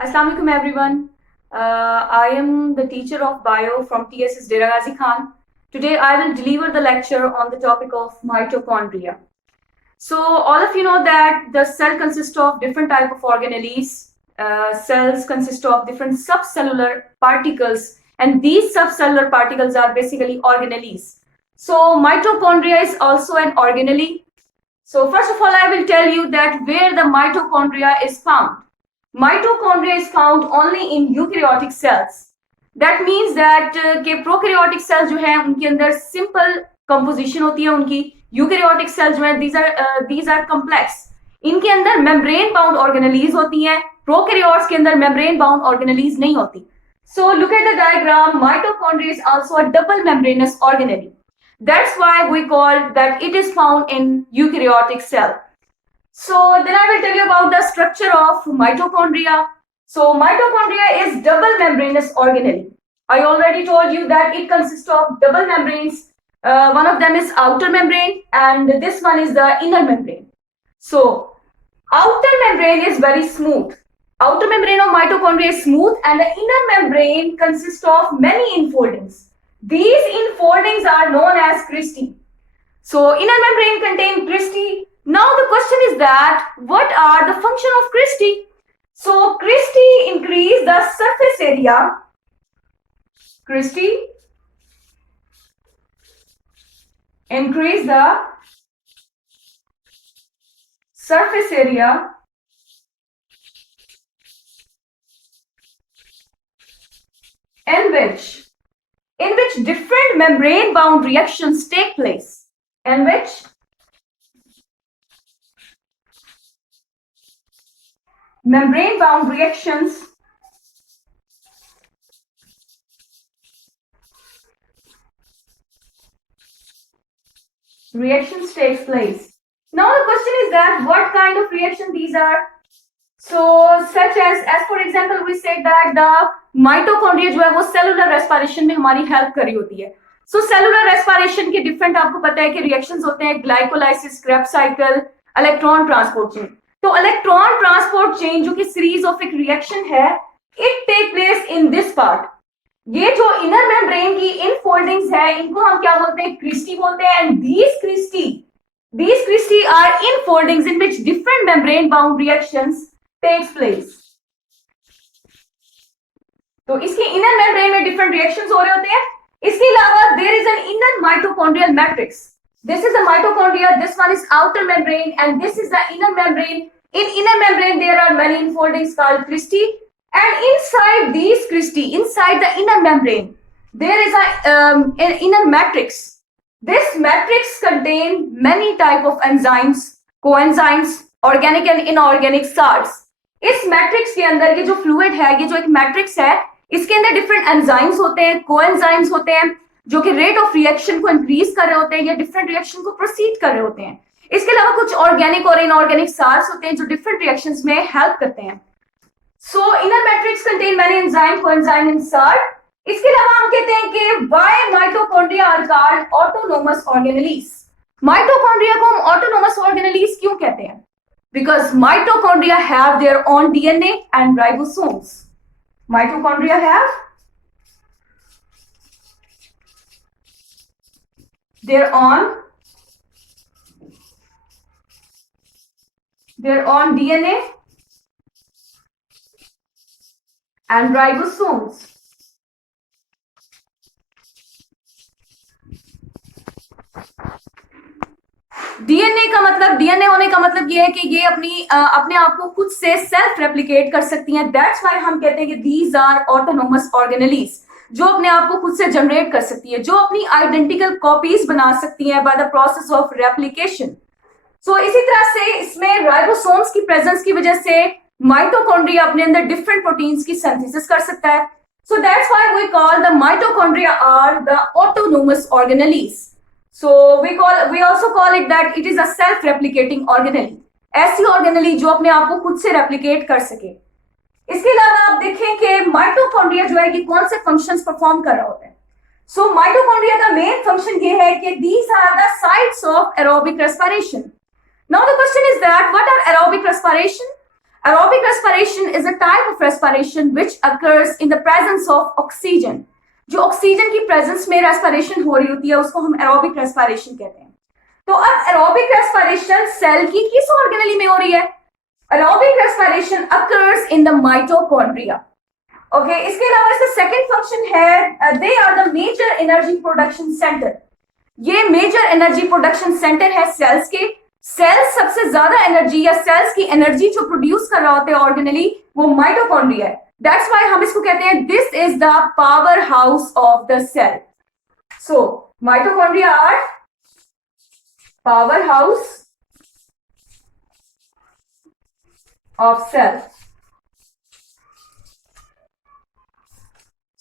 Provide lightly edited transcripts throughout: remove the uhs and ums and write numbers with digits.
Assalamu alaikum everyone. I am the teacher of bio from TSS Dera Ghazi Khan. Today I will deliver the lecture on the topic of mitochondria. So all of you know that the cell consists of different type of organelles. Cells consist of different subcellular particles, and these subcellular particles are basically organelles. So mitochondria is also an organelle. So first of all, I will tell you that where the mitochondria is found. Mitochondria is found only in eukaryotic cells. That means that कि prokaryotic cells जो है उनके अंदर simple composition होती है उनकी. Eukaryotic cells जो है these are complex. इनके अंदर membrane bound organelles होती हैं. Prokaryotes के अंदर membrane bound organelles नहीं होती. So look at the diagram. Mitochondria is also a double membranous organelle. That's why we call that it is found in eukaryotic cell. So then I will tell you about the structure of mitochondria. So mitochondria is double membranous organelle. I already told you that it consists of double membranes. One of them is outer membrane and this one is the inner membrane. So outer membrane is very smooth. Outer membrane of mitochondria is smooth and the inner membrane consists of many enfoldings. These enfoldings are known as cristae. So inner membrane contain cristae. Now the question is that what are the function of cristae? So cristae increase the surface area. Cristae increase the surface area in which different membrane bound reactions take place. In which membrane bound reactions takes place. Now the question is that what kind of reaction these are? So such as for example we said that the mitochondria जो है वो cellular respiration में हमारी help कर रही होती है. So cellular respiration के different आपको पता है कि reactions होते हैं glycolysis, Krebs cycle, electron transport chain. तो electron transport chain जो कि series of एक reaction है, it take place in this part. ये जो inner membrane की enfoldings है, इनको हम क्या बोलते हैं? cristae बोलते हैं. And these cristae are enfoldings in which different membrane bound reactions takes place. तो इसके inner membrane में different reactions हो रहे होते हैं. इसके अलावा there is an inner mitochondrial matrix. This is the mitochondria, this one is outer membrane and this is the inner membrane. In inner membrane there are many enfoldings called cristae and inside these cristae, inside the inner membrane, there is an inner matrix. This matrix contains many type of enzymes, coenzymes, organic and inorganic salts. इस मैट्रिक्स के अंदर ये जो फ्लूइड है, ये जो एक मैट्रिक्स है, इसके अंदर डिफरेंट एंजाइम्स होते हैं, कोएंजाइम्स होते हैं जो कि रेट ऑफ रिएक्शन को इंक्रीज कर रहे होते हैं या डिफरेंट रिएक्शन को प्रोसीड कर रहे होते हैं. इसके अलावा कुछ ऑर्गेनिक और इनऑर्गेनिक साल्ट्स होते हैं जो डिफरेंट रिएक्शंस में हेल्प करते हैं. So inner matrix contain many enzyme, coenzyme and salt. इसके अलावा हम कहते हैं कि why mitochondria are called autonomous organelles. Mitochondria को हम ऑटोनोमस ऑर्गेनेलीज क्यों कहते हैं? Because mitochondria have their own DNA and ribosomes. Mitochondria have their own DNA and ribosomes. DNA का मतलब, डीएनए होने का मतलब ये है कि ये अपने आप को खुद से सेल्फ रेप्लिकेट कर सकती हैं. दैट्स व्हाई हम कहते हैं कि दीज आर ऑटोनोमस ऑर्गेनेलीज, जो अपने आप को खुद से जनरेट कर सकती है, जो अपनी आइडेंटिकल कॉपीज बना सकती हैं by the process of replication. So इसी तरह से इसमें राइबोसोम्स की प्रेजेंस की वजह से माइटोकॉन्ड्रिया अपने अंदर डिफरेंट प्रोटीन्स की सिंथेसिस कर सकता है. So that's why we call the mitochondria are the autonomous organelles. So we also call it that it is a self-replicating organelle. ऐसी ऑर्गेनेली जो अपने आप को खुद से रेप्लिकेट कर सके. इसके अलावा आप देखें कि माइटोकॉन्ड्रिया जो है कि कौन से फंक्शंस परफॉर्म कर रहा होता है. सो माइटोकॉन्ड्रिया का मेन फंक्शन ये है कि these are the sites of aerobic respiration. Now the question is that what are aerobic respiration? Aerobic respiration is a type of respiration which occurs in the presence of oxygen. जो ऑक्सीजन की प्रेजेंस में रेस्पिरेशन हो रही होती है उसको हम एरोबिक रेस्पिरेशन कहते हैं। तो अब एरोबिक रेस्पिरेशन सेल की किस ऑर्गेनेली में हो रही है? Aerobic respiration occurs in the mitochondria. Okay, इसके अलावा इसका सेकंड फंक्शन है, they are the major energy production center. ये मेजर एनर्जी प्रोडक्शन सेंटर है सेल्स के। सेल्स सबसे ज्यादा एनर्जी या सेल्स की एनर्जी जो प्रोड्यूस कर रहा होता है ऑर्गेनली वो माइटोकॉन्ड्रिया है। दैट्स व्हाई हम इसको कहते हैं this is the power house of the cell. So mitochondria are power house of cell.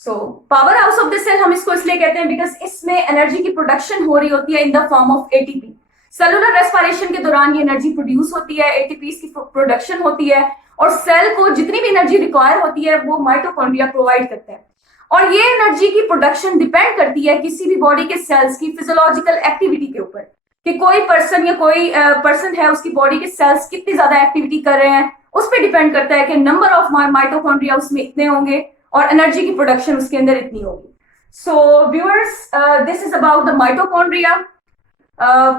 So power house of the cell हम इसको इसलिए कहते हैं बिकॉज इसमें एनर्जी की प्रोडक्शन हो रही होती है in the form of ATP. Cellular respiration के दौरान ये एनर्जी प्रोड्यूस होती है, एटीपी की प्रोडक्शन होती है और सेल को जितनी भी एनर्जी रिक्वायर होती है वो माइटोकॉन्ड्रिया प्रोवाइड करते हैं। और ये एनर्जी की प्रोडक्शन डिपेंड करती है किसी भी बॉडी के सेल्स की फिजियोलॉजिकल एक्टिविटी के ऊपर, कि कोई पर्सन या कोई पर्सन है उसकी बॉडी के सेल्स कितनी ज्यादा एक्टिविटी कर रहे हैं, उस पर डिपेंड करता है कि नंबर ऑफ माइटोकॉन्ड्रिया उसमें इतने होंगे और एनर्जी की प्रोडक्शन उसके अंदर इतनी होगी। So viewers, this is about the mitochondria.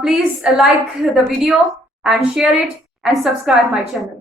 Please like the video and share it and subscribe my channel.